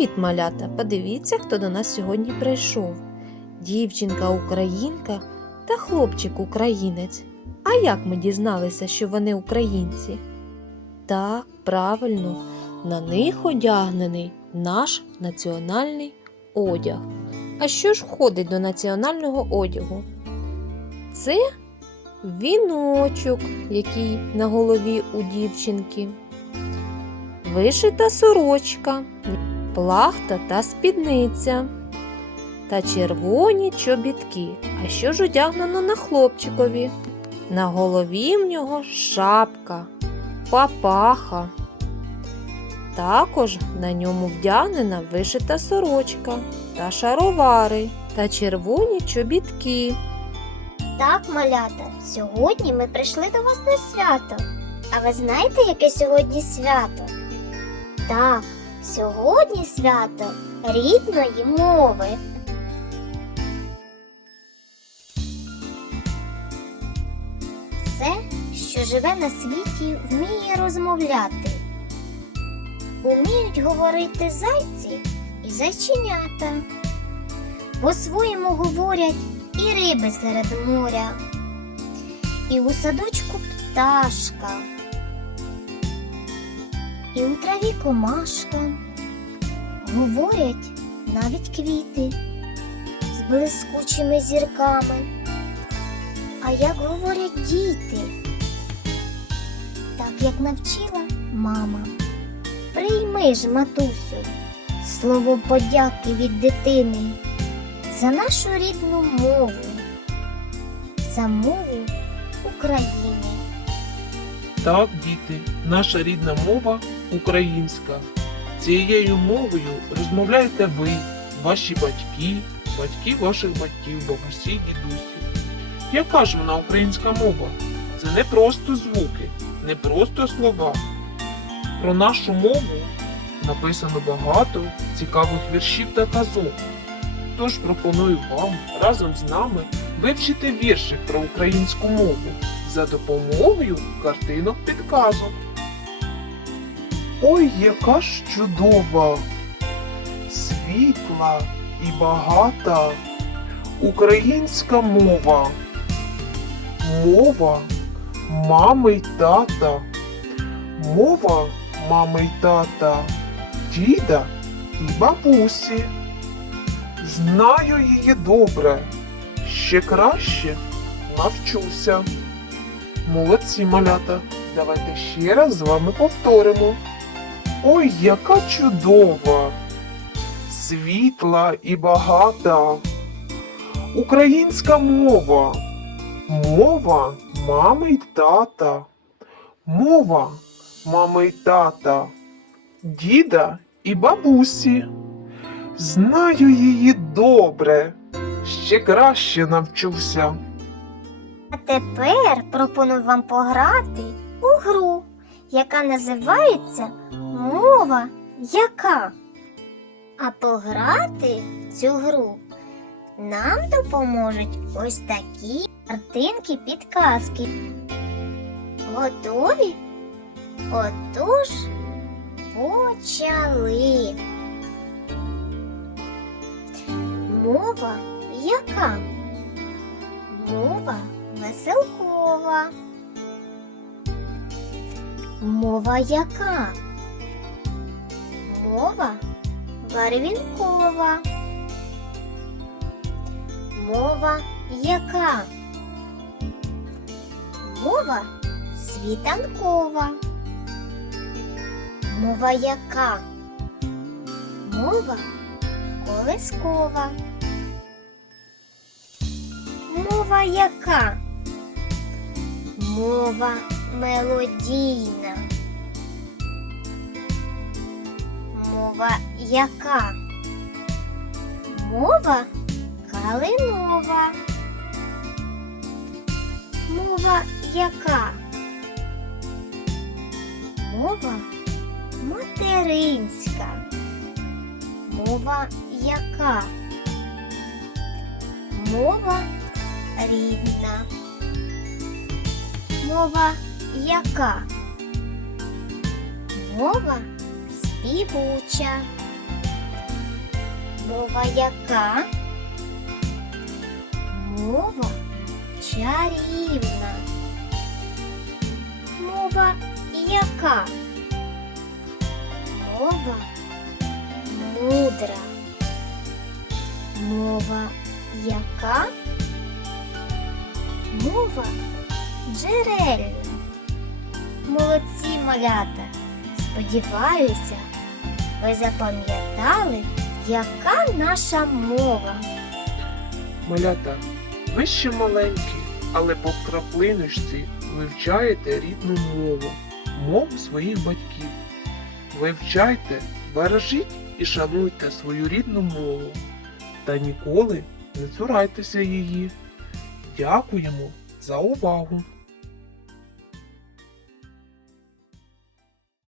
Привіт, малята! Подивіться, хто до нас сьогодні прийшов. Дівчинка-українка та хлопчик-українець. А як ми дізналися, що вони українці? Так, правильно, на них одягнений наш національний одяг. А що ж входить до національного одягу? Це віночок, який на голові у дівчинки, вишита сорочка, плахта та спідниця та червоні чобітки. А що ж одягнено на хлопчикові? На голові в нього шапка, папаха. Також на ньому вдягнена вишита сорочка та шаровари та червоні чобітки. Так, малята, сьогодні ми прийшли до вас на свято. А ви знаєте, яке сьогодні свято? Так, сьогодні свято рідної мови. Все, що живе на світі, вміє розмовляти. Уміють говорити зайці і зайченята. По-своєму говорять і риби серед моря, і у садочку пташка, і у траві комашка. Говорять навіть квіти з блискучими зірками. А як говорять діти, так як навчила мама. Прийми ж, матусю, слово подяки від дитини за нашу рідну мову, за мову України. Так, діти, наша рідна мова українська. Цією мовою розмовляєте ви, ваші батьки, батьки ваших батьків, бабусі, дідусі. Яка ж вона українська мова? Це не просто звуки, не просто слова. Про нашу мову написано багато цікавих віршів та казок. Тож пропоную вам разом з нами вивчити віршик про українську мову за допомогою картинок підказок. Ой, яка ж чудова, світла і багата українська мова. Мова мами й тата. Мова мами й тата, діда і бабусі. Знаю її добре, ще краще навчуся. Молодці малята, давайте ще раз з вами повторимо. Ой, яка чудова, світла і багата. Українська мова, мова мами й тата, мова мами й тата, діда і бабусі. Знаю її добре, ще краще навчуся. А тепер пропоную вам пограти у гру, яка називається Мова яка. А пограти в цю гру нам допоможуть ось такі картинки підказки. Готові? Отож, почали. Мова яка? Мова веселкова. Мова яка? Мова барвінкова. Мова яка? Мова світанкова. Мова яка? Мова колискова. Мова яка? Мова мелодійна. Мова яка? Мова калинова. Мова яка? Мова материнська. Мова яка? Мова рідна. Мова яка? Мова співуча. Мова яка? Мова чарівна. Мова яка? Мова мудра. Мова яка? Мова джерельна. Молодці малята. Сподіваюся, ви запам'ятали, яка наша мова. Малята, ви ще маленькі, але по краплиночці вивчаєте рідну мову, мову своїх батьків. Вивчайте, бережіть і шануйте свою рідну мову та ніколи не цурайтеся її. Дякуємо за увагу!